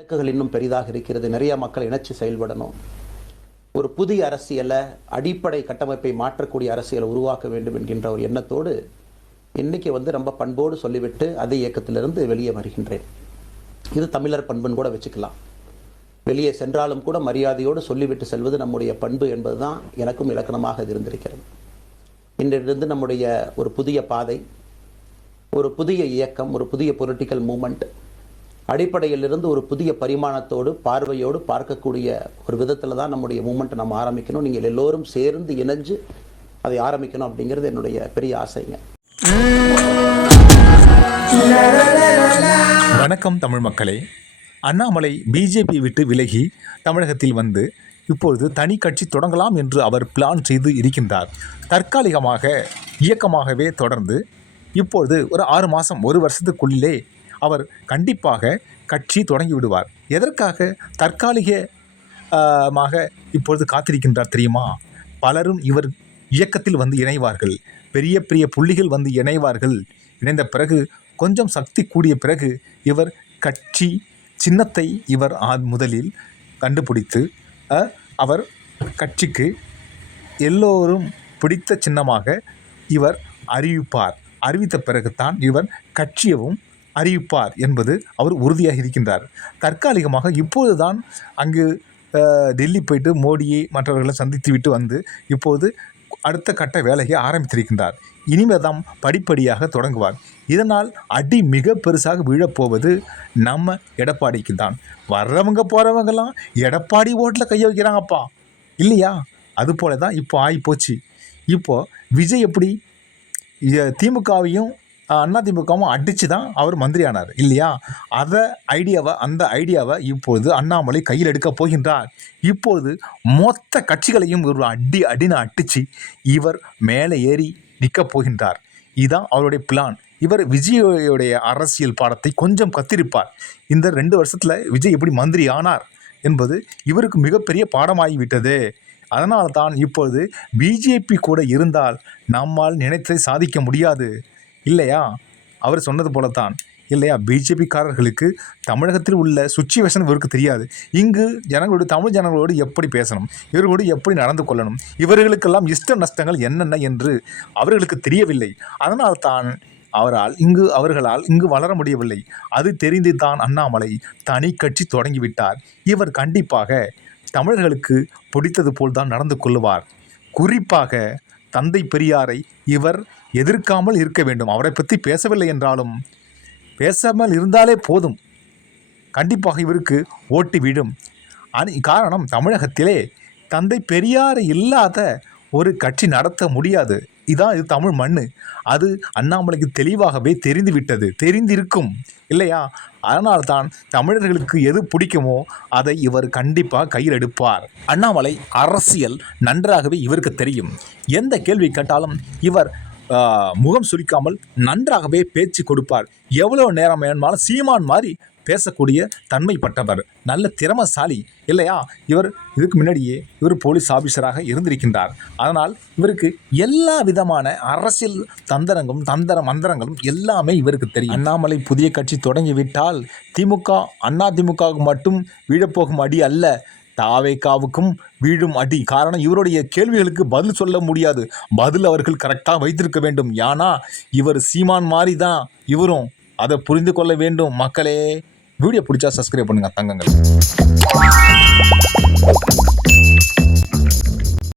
இலக்குகள் இன்னும் பெரிதாக இருக்கிறது. நிறைய மக்கள் இணைச்சு செயல்படணும். ஒரு புதிய அரசியலை, அடிப்படை கட்டமைப்பை மாற்றக்கூடிய அரசியலை உருவாக்க வேண்டும் என்கின்ற ஒரு எண்ணத்தோடு இன்னைக்கு ரொம்ப பண்போடு சொல்லிவிட்டு அதே இயக்கத்திலிருந்து வெளியே வருகின்றேன். இது தமிழர் பண்புன்னு கூட வச்சுக்கலாம். வெளியே சென்றாலும் கூட மரியாதையோடு சொல்லிவிட்டு செல்வது நம்முடைய பண்பு என்பதுதான் எனக்கும் இலக்கணமாக இது இருந்திருக்கிறது. இன்றிலிருந்து நம்முடைய ஒரு புதிய பாதை, ஒரு புதிய இயக்கம், ஒரு புதிய பொலிட்டிக்கல் மூமெண்ட் அடிப்படையிலிருந்து ஒரு புதிய பரிமாணத்தோடு பார்வையோடு பார்க்கக்கூடிய ஒரு விதத்தில் தான் நம்முடைய மூமெண்ட்டை நம்ம ஆரம்பிக்கணும். நீங்கள் எல்லோரும் சேர்ந்து இணைஞ்சு அதை ஆரம்பிக்கணும் அப்படிங்கிறது என்னுடைய பெரிய ஆசைங்க. வணக்கம் தமிழ் மக்களே. அண்ணாமலை பிஜேபி விட்டு விலகி தமிழகத்தில் வந்து இப்பொழுது தனி கட்சி தொடங்கலாம் என்று அவர் பிளான் செய்து இருக்கின்றார். தற்காலிகமாக இயக்கமாகவே தொடர்ந்து இப்பொழுது ஒரு 6 மாதம் 1 வருஷத்துக்குள்ளே அவர் கண்டிப்பாக கட்சி தொடங்கி விடுவார். எதற்காக தற்காலிகமாக இப்பொழுது காத்திருக்கின்றார் தெரியுமா? பலரும் இவர் இயக்கத்தில் வந்து இணைவார்கள். பெரிய பெரிய புள்ளிகள் வந்து இணைவார்கள். இணைந்த பிறகு கொஞ்சம் சக்தி கூடிய பிறகு இவர் கட்சி சின்னத்தை இவர் முதலில் கண்டுபிடித்து அவர் கட்சிக்கு எல்லோரும் பிடித்த சின்னமாக இவர் அறிவிப்பார். அறிவித்த பிறகுதான் இவர் கட்சியவும் அறிவிப்பார் என்பது அவர் உறுதியாக இருக்கின்றார். தற்காலிகமாக இப்போதுதான் அங்கு டெல்லி போயிட்டு மோடியை மற்றவர்களை சந்தித்து விட்டு வந்து இப்போது அடுத்த கட்ட வேலையை ஆரம்பித்திருக்கின்றார். இனிமேல் தான் படிப்படியாக தொடங்குவார். இதனால் அடி மிக பெருசாக விழப்போவது நம்ம எடப்பாடிக்கு தான். வர்றவங்க போகிறவங்கெல்லாம் எடப்பாடி ஓட்டில் கையை வைக்கிறாங்கப்பா இல்லையா? அதுபோல தான் இப்போ ஆகிப்போச்சு. இப்போது விஜய் எப்படி திமுகவையும் அதிமுகவும் அடித்து தான் அவர் மந்திரி ஆனார் இல்லையா? அந்த ஐடியாவை இப்பொழுது அண்ணாமலை கையில் எடுக்க போகின்றார். இப்பொழுது மொத்த கட்சிகளையும் ஒரு அடின்னு அடித்து இவர் மேலே ஏறி நிற்கப் போகின்றார். இதுதான் அவருடைய பிளான். இவர் விஜயோடைய அரசியல் பாடத்தை கொஞ்சம் கத்திருப்பார். இந்த 2 வருஷத்தில் விஜய் எப்படி மந்திரி ஆனார் என்பது இவருக்கு மிகப்பெரிய பாடமாகிவிட்டது. அதனால தான் இப்பொழுது பிஜேபி கூட இருந்தால் நம்மால் நினைத்ததை சாதிக்க முடியாது இல்லையா? அவர் சொன்னது போலத்தான் இல்லையா? பிஜேபிக்காரர்களுக்கு தமிழகத்தில் உள்ள சுச்சுவேஷன் இவருக்கு தெரியாது. இங்கு தமிழ் ஜனங்களோடு எப்படி பேசணும், இவர்களோடு எப்படி நடந்து கொள்ளணும், இவர்களுக்கெல்லாம் இஷ்ட நஷ்டங்கள் என்னென்ன என்று அவர்களுக்கு தெரியவில்லை. அதனால் தான் அவர்களால் இங்கு வளர முடியவில்லை. அது தெரிந்து தான் அண்ணாமலை தனி கட்சி தொடங்கிவிட்டார். இவர் கண்டிப்பாக தமிழர்களுக்கு பிடித்தது போல் தான் நடந்து கொள்வார். குறிப்பாக தந்தை பெரியாரை இவர் எதிர்க்காமல் இருக்க வேண்டும். அவரை பற்றி பேசவில்லை என்றாலும் பேசாமல் இருந்தாலே போதும், கண்டிப்பாக இவருக்கு ஓட்டு விடும். காரணம், தமிழகத்திலே தந்தை பெரியாரை இல்லாத ஒரு கட்சி நடத்த முடியாது. இது தமிழ் மண். அது அண்ணாமலைக்கு தெளிவாகவே தெரிந்திருக்கும் இல்லையா? அதனால்தான் தமிழர்களுக்கு எது பிடிக்குமோ அதை இவர் கண்டிப்பாக கையில் எடுப்பார். அண்ணாமலை அரசியல் நன்றாகவே இவருக்கு தெரியும். எந்த கேள்வி கேட்டாலும் இவர் முகம் சுளிக்காமல் நன்றாகவே பேச்சு கொடுப்பார். எவ்வளோ நேரம் வேணுமாலும் சீமான் மாதிரி பேசக்கூடிய தன்மைப்பட்டவர், நல்ல திறமசாலி இல்லையா? இதுக்கு முன்னாடியே இவர் போலீஸ் ஆபீசராக இருந்திருக்கின்றார். அதனால் இவருக்கு எல்லா விதமான அரசியல் மந்திரங்களும் எல்லாமே இவருக்கு தெரியும். அண்ணாமலை புதிய கட்சி தொடங்கிவிட்டால் அதிமுகவுக்கு மட்டும் வீழப்போகும் அடி அல்ல, தாவேகாவுக்கும் வீழும் அடி. காரணம், இவருடைய கேள்விகளுக்கு பதில் சொல்ல முடியாது. பதில் அவர்கள் கரெக்டாக வைத்திருக்க வேண்டும். ஏன்னா இவர் சீமான் மாதிரி தான் இவரும். அதை புரிந்து கொள்ள வேண்டும் மக்களே. வீடியோ பிடிச்சா சப்ஸ்கிரைப் பண்ணுங்க தங்கங்கள்.